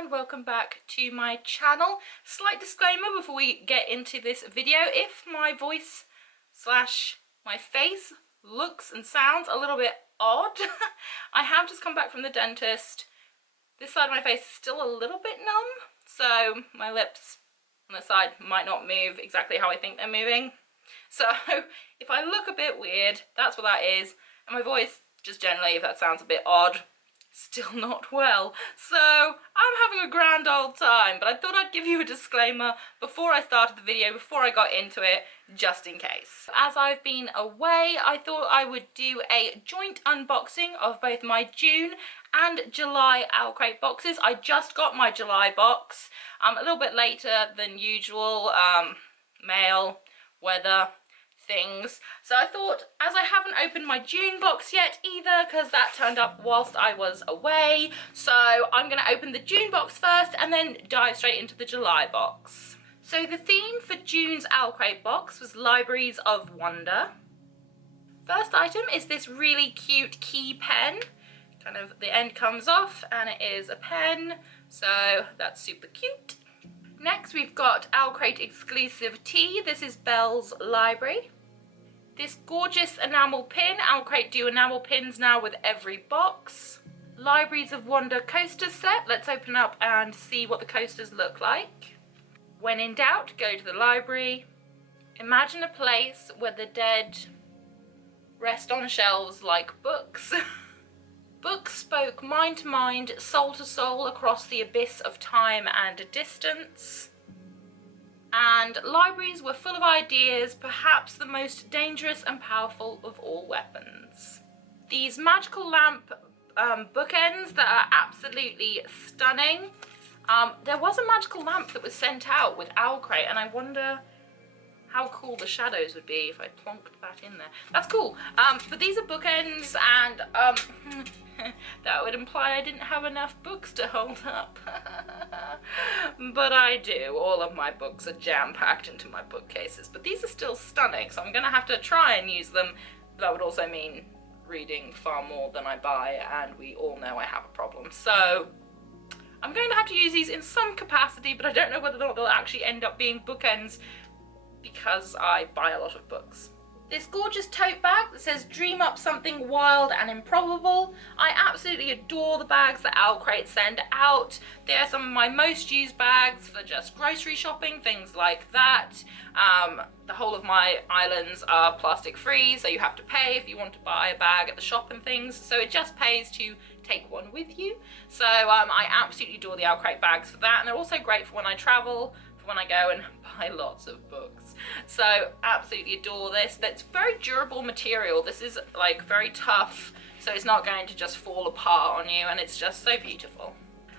and welcome back to my channel. Slight disclaimer before we get into this video: if my voice slash my face looks and sounds a little bit odd, I have just come back from the dentist. This side of my face is still a little bit numb, so my lips on the side might not move exactly how I think they're moving. So if I look a bit weird, that's what that is, and my voice just generally, if that sounds a bit odd, still not well. So I'm having a grand old time, but I thought I'd give you a disclaimer before I started the video, before I got into it, just in case. As I've been away, I thought I would do a joint unboxing of both my June and July OwlCrate boxes. I just got my July box a little bit later than usual, mail, weather, things. So I thought, as I haven't opened my June box yet either, because that turned up whilst I was away, so I'm going to open the June box first and then dive straight into the July box. So the theme for June's OwlCrate box was Libraries of Wonder. First item is this really cute key pen. Kind of the end comes off and it is a pen, so that's super cute. Next we've got OwlCrate exclusive tea. This is Belle's Library. This gorgeous enamel pin. OwlCrate do enamel pins now with every box. Libraries of Wonder coaster set. Let's open up and see what the coasters look like. When in doubt, go to the library. Imagine a place where the dead rest on shelves like books. Books spoke mind to mind, soul to soul across the abyss of time and distance. And libraries were full of ideas, perhaps the most dangerous and powerful of all weapons. These magical lamp bookends that are absolutely stunning. There was a magical lamp that was sent out with OwlCrate, and I wonder how cool the shadows would be if I plonked that in there. That's cool. But these are bookends, and that would imply I didn't have enough books to hold up. But I do. All of my books are jam-packed into my bookcases. But these are still stunning, so I'm going to have to try and use them. That would also mean reading far more than I buy, and we all know I have a problem. So I'm going to have to use these in some capacity, but I don't know whether or not they'll actually end up being bookends because I buy a lot of books. This gorgeous tote bag that says dream up something wild and improbable. I absolutely adore the bags that OwlCrate send out. They're some of my most used bags for just grocery shopping, things like that. The whole of my islands are plastic free, so you have to pay if you want to buy a bag at the shop and things, so it just pays to take one with you. So I absolutely adore the OwlCrate bags for that, and they're also great for when I travel, when I go and buy lots of books. So absolutely adore this. That's very durable material. This is like very tough, so it's not going to just fall apart on you, and it's just so beautiful.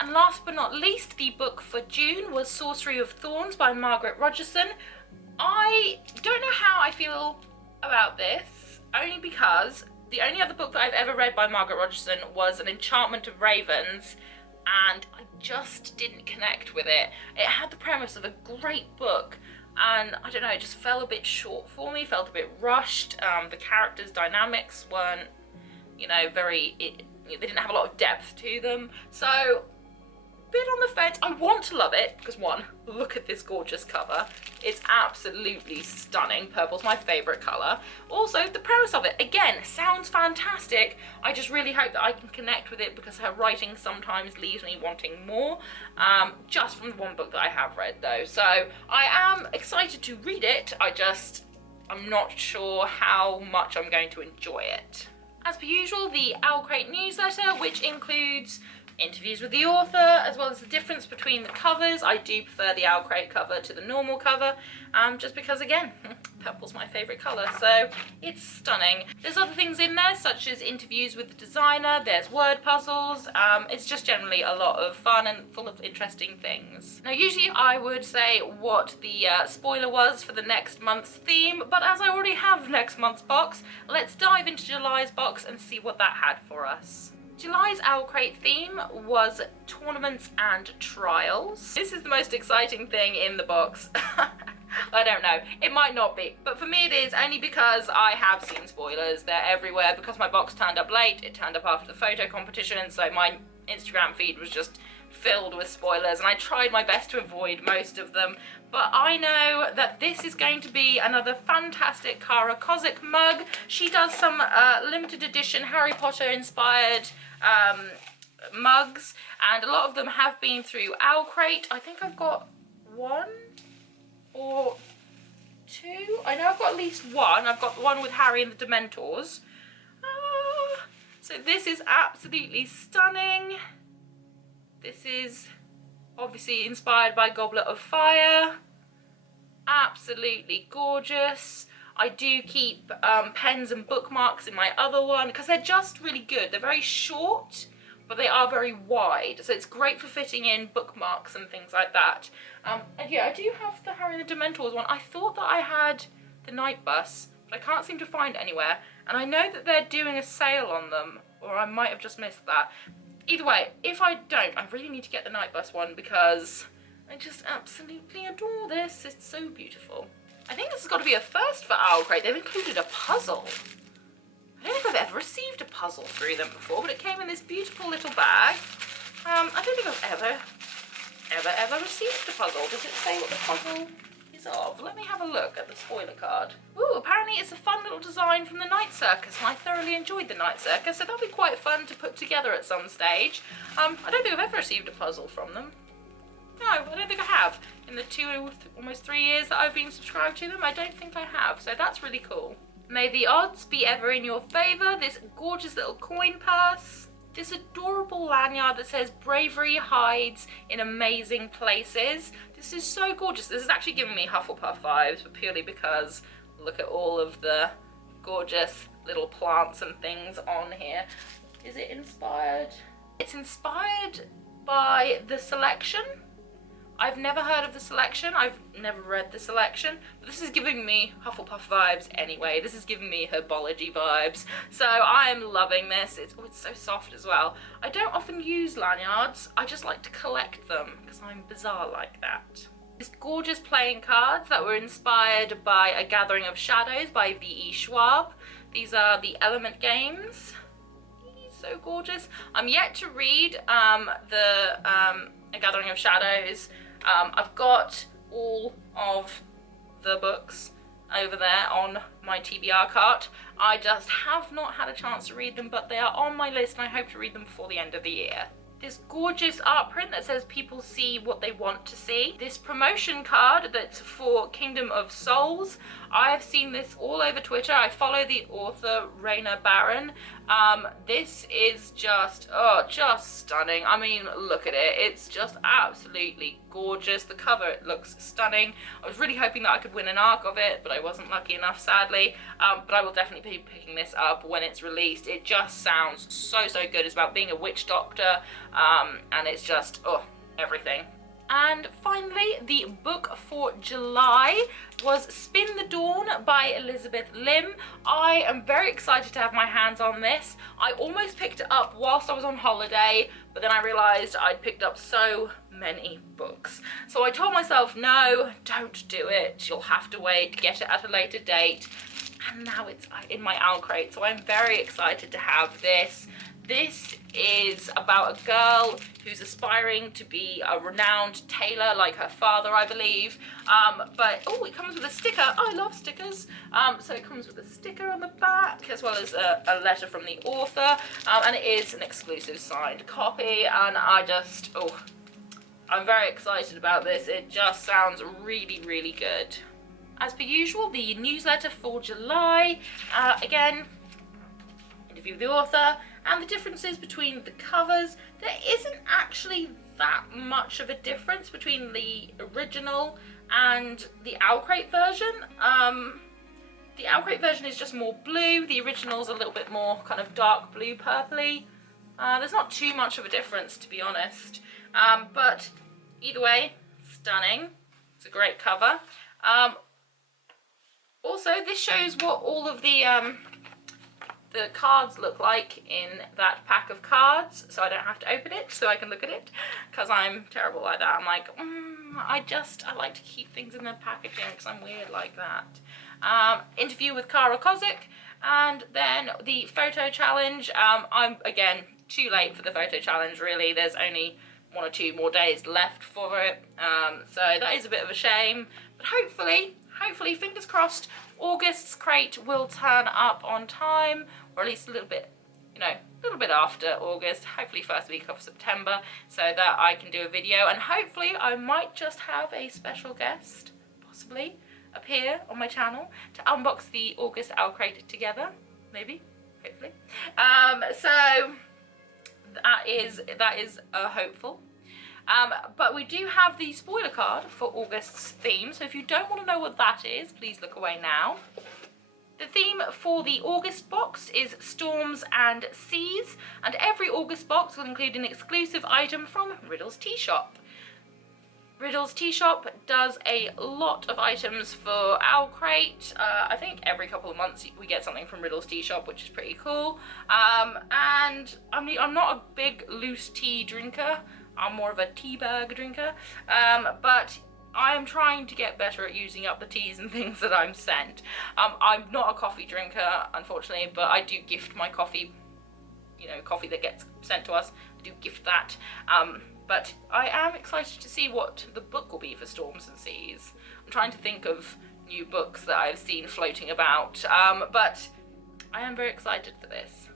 And last but not least, the book for June was Sorcery of Thorns by Margaret Rogerson. I don't know how I feel about this, only because the only other book that I've ever read by Margaret Rogerson was An Enchantment of Ravens, and I just didn't connect with it. It had the premise of a great book, and I don't know, it just fell a bit short for me, felt a bit rushed. The characters' dynamics weren't, you know, they didn't have a lot of depth to them, so bit on the fence. I want to love it because, one, look at this gorgeous cover. It's absolutely stunning. Purple's my favorite color. Also, the premise of it, again, sounds fantastic. I just really hope that I can connect with it because her writing sometimes leaves me wanting more, just from the one book that I have read though. So I am excited to read it. I'm not sure how much I'm going to enjoy it. As per usual, the OwlCrate newsletter, which includes interviews with the author, as well as the difference between the covers. I do prefer the OwlCrate cover to the normal cover, just because, again, purple's my favourite colour, so it's stunning. There's other things in there, such as interviews with the designer, there's word puzzles. It's just generally a lot of fun and full of interesting things. Now, usually I would say what the spoiler was for the next month's theme, but as I already have next month's box, let's dive into July's box and see what that had for us. July's OwlCrate theme was tournaments and trials. This is the most exciting thing in the box. I don't know, it might not be, but for me it is, only because I have seen spoilers. They're everywhere. Because my box turned up late, it turned up after the photo competition, so my Instagram feed was just filled with spoilers, and I tried my best to avoid most of them, but I know that this is going to be another fantastic Kara Kozik mug. She does some limited edition Harry Potter inspired mugs, and a lot of them have been through OwlCrate. I think I've got 1 or 2. I know I've got at least 1. I've got the one with Harry and the Dementors. So this is absolutely stunning. This is obviously inspired by Goblet of Fire. Absolutely gorgeous. I do keep pens and bookmarks in my other one because they're just really good. They're very short, but they are very wide, so it's great for fitting in bookmarks and things like that. And yeah, I do have the Harry and the Dementors one. I thought that I had the Night Bus, but I can't seem to find it anywhere, and I know that they're doing a sale on them, or I might have just missed that. Either way, if I don't, I really need to get the Night Bus one because I just absolutely adore this. It's so beautiful. I think this has got to be a first for OwlCrate. They've included a puzzle. I don't think I've ever received a puzzle through them before, but it came in this beautiful little bag. I don't think I've ever received a puzzle. Does it say what the puzzle is of? Let me have a look at the spoiler card. Ooh, apparently it's a fun little design from the Night Circus, and I thoroughly enjoyed the Night Circus, so that'll be quite fun to put together at some stage. I don't think I've ever received a puzzle from them. No, I don't think I have. In the almost 3 years that I've been subscribed to them, I don't think I have, so that's really cool. May the odds be ever in your favour. This gorgeous little coin purse. This adorable lanyard that says bravery hides in amazing places. This is so gorgeous. This is actually giving me Hufflepuff vibes, but purely because look at all of the gorgeous little plants and things on here. Is it inspired? It's inspired by The Selection. I've never heard of The Selection, I've never read The Selection, but this is giving me Hufflepuff vibes anyway. This is giving me herbology vibes, so I'm loving this. It's so soft as well. I don't often use lanyards, I just like to collect them because I'm bizarre like that. These gorgeous playing cards that were inspired by A Gathering of Shadows by V.E. Schwab. These are the Element games. So gorgeous. I'm yet to read A Gathering of Shadows. I've got all of the books over there on my TBR cart. I just have not had a chance to read them, but they are on my list and I hope to read them before the end of the year. This gorgeous art print that says people see what they want to see. This promotion card that's for Kingdom of Souls. I've seen this all over Twitter. I follow the author Raina Barron. This is just stunning. I mean, look at it. It's just absolutely gorgeous. The cover, it looks stunning. I was really hoping that I could win an ARC of it, but I wasn't lucky enough, sadly. But I will definitely be picking this up when it's released. It just sounds so good. It's about being a witch doctor, and it's just, everything. And finally, the book for July was Spin the Dawn by Elizabeth Lim. I am very excited to have my hands on this. I almost picked it up whilst I was on holiday, but then I realised I'd picked up so many books. So I told myself, no, don't do it. You'll have to wait, get it at a later date. And now it's in my OwlCrate, so I'm very excited to have this. This is about a girl who's aspiring to be a renowned tailor like her father, I believe. But it comes with a sticker. I love stickers. So it comes with a sticker on the back as well as a letter from the author. And it is an exclusive signed copy. And I'm very excited about this. It just sounds really good. As per usual, the newsletter for July. Again, interview with the author. And the differences between the covers, there isn't actually that much of a difference between the original and the OwlCrate version. The OwlCrate version is just more blue, the original's a little bit more kind of dark blue purpley. There's not too much of a difference, to be honest. But either way, stunning. It's a great cover. Also, this shows what all of the cards look like in that pack of cards, so I don't have to open it, so I can look at it, because I'm terrible like that. I'm like, I like to keep things in their packaging because I'm weird like that. Interview with Kara Kozik, and then the photo challenge. I'm, again, too late for the photo challenge, really. There's only 1 or 2 more days left for it, so that is a bit of a shame, but hopefully, fingers crossed, August's crate will turn up on time, or at least a little bit, you know, a little bit after August, hopefully first week of September, so that I can do a video, and hopefully I might just have a special guest, possibly, appear on my channel to unbox the August OwlCrate together, maybe, hopefully. So that is hopeful. But we do have the spoiler card for August's theme, so if you don't want to know what that is, please look away now. The theme for the August box is Storms and Seas, and every August box will include an exclusive item from Riddle's Tea Shop. Riddle's Tea Shop does a lot of items for OwlCrate. I think every couple of months we get something from Riddle's Tea Shop, which is pretty cool. And I mean, I'm not a big loose tea drinker. I'm more of a tea bag drinker. But I am trying to get better at using up the teas and things that I'm sent. I'm not a coffee drinker, unfortunately, but I do gift my coffee, you know, coffee that gets sent to us. I do gift that. But I am excited to see what the book will be for Storms and Seas. I'm trying to think of new books that I've seen floating about, but I am very excited for this.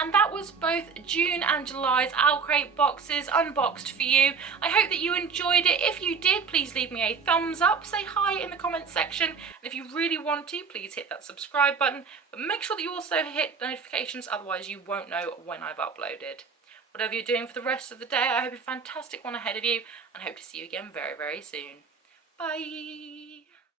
And that was both June and July's OwlCrate boxes unboxed for you. I hope that you enjoyed it. If you did, please leave me a thumbs up, say hi in the comments section, and if you really want to, please hit that subscribe button, but make sure that you also hit notifications, otherwise you won't know when I've uploaded. Whatever you're doing for the rest of the day, I hope a fantastic one ahead of you, and hope to see you again very, very soon. Bye!